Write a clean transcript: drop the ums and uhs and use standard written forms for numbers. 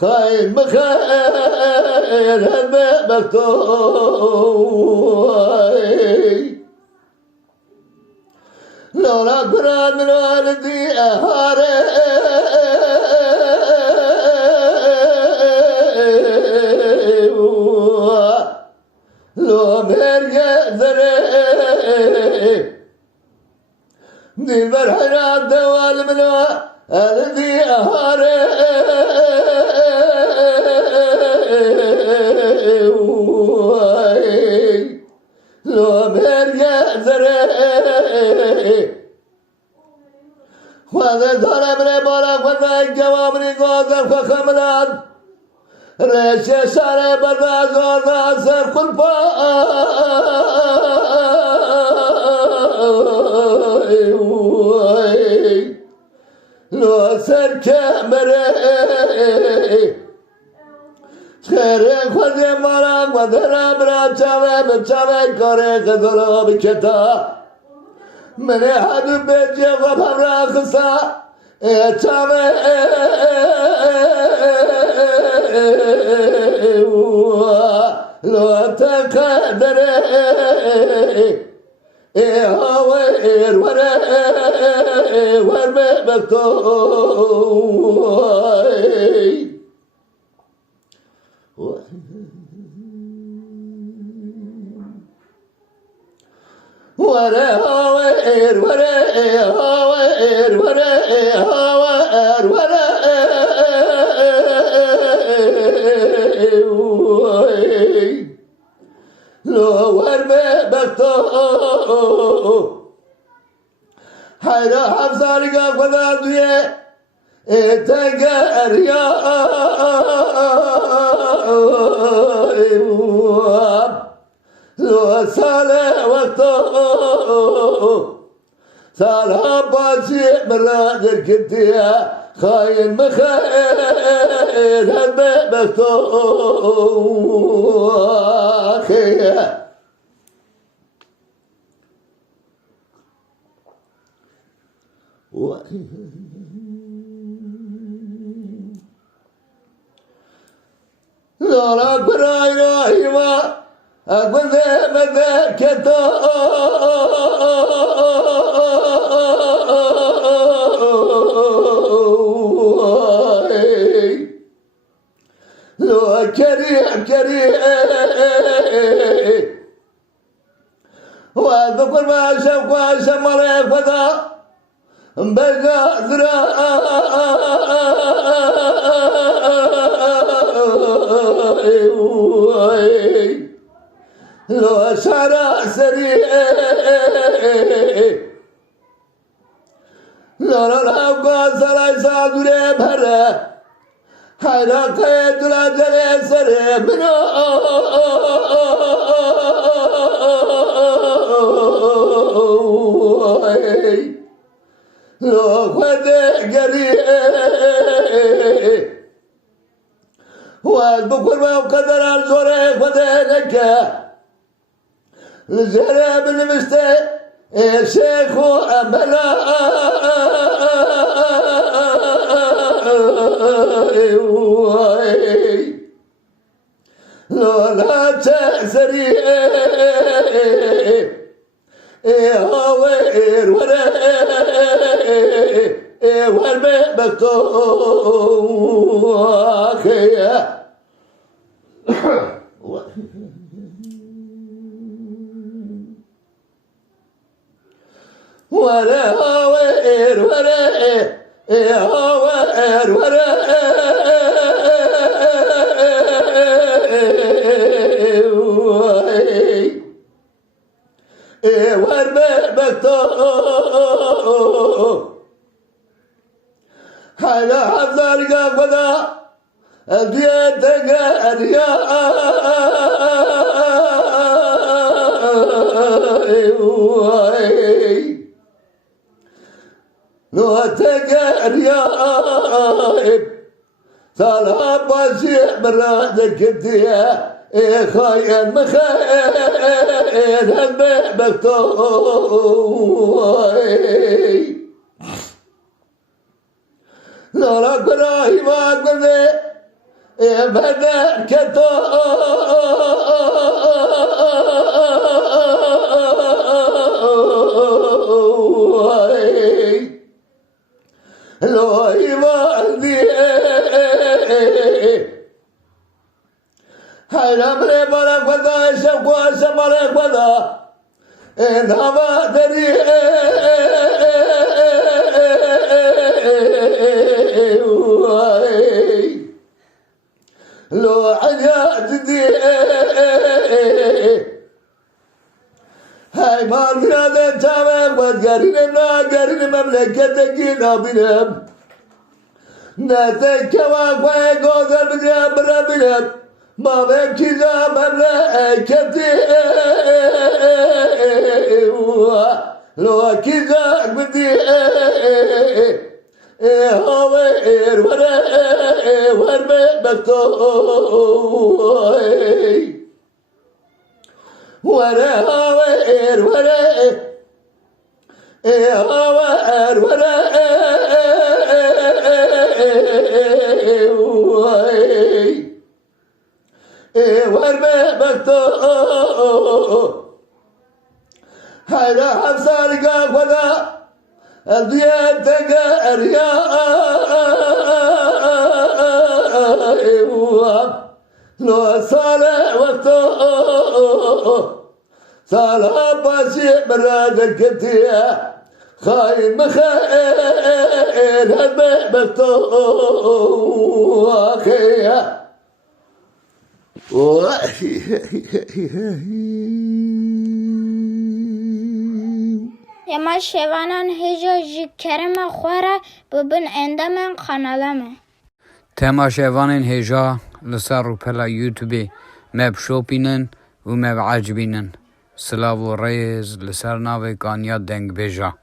خاين مخير مكتوب لولا قرآن من والدي أهاري لو مرقى ذري دي برحنا الدوال من والدي أهاري لو مرقى ذري وهذا ظلم ربنا وذا الجواب رقاض فخملان ريش سارة بدا زودا سر قلبا لو سر كامري خيري خذي مرام وذرا برا چاوه بچاوه كاري خذرا بكتا من حد بيجي غبر راخصا چاوه لو تقدر هوير ورمبكتوي هوير لو ورمبكتو حيرا حفظارقا قدادوية تقر يا لو سالة وقتو سالة باسي مرادر كنتيا خاين مخير هالبكتو خيه لولا براي رايما أقول ذا مذا كتو لو كريم وأذكر ما شاف وشمر فذا بقى ذرا لو شارع سريع لو الأبقى سلاي سادوري بهرة حيرا قيد لا جري سريع منو لو خد قريب والبكر ما قدر الزوري خدينك الزرب المستي شيخ أملا لو لا تأسري هوير ورمبكتو خيه ولا هوير همسارقا خدا ديتك يا لو تقر يا صلاة بسيح برادك انتيا خاين مخين هالبيبكتوي لو لك راهي ما قلني بدر كتو لو يمالي هاي نمري مالك وذا شبكوا شمالك وذا إنما دري لو عيات دي هاي مالي هذا تامك وتقارن مملكتك نابنهم ناتك واقوى قوذر بنام ما بكي ذا مملكتي لو كذا بدي هاوير ورمي بكتوي ورا هاوير هاوير ورمي بكتوي هذا همسارقا خدا ديتك يا لو صالح وقته صالح بسيح برادك انتيا خاين مخين هالبيبكتو اخيا يما شوانان هجا جي کرم خوره ببن اندامن قنالمه تماشاوانین هجا لسر رو پلا یوتیوبی مب شوپینن و مب عجبینن سلاو و ریز لسر ناوی کانیا دنگ بیجا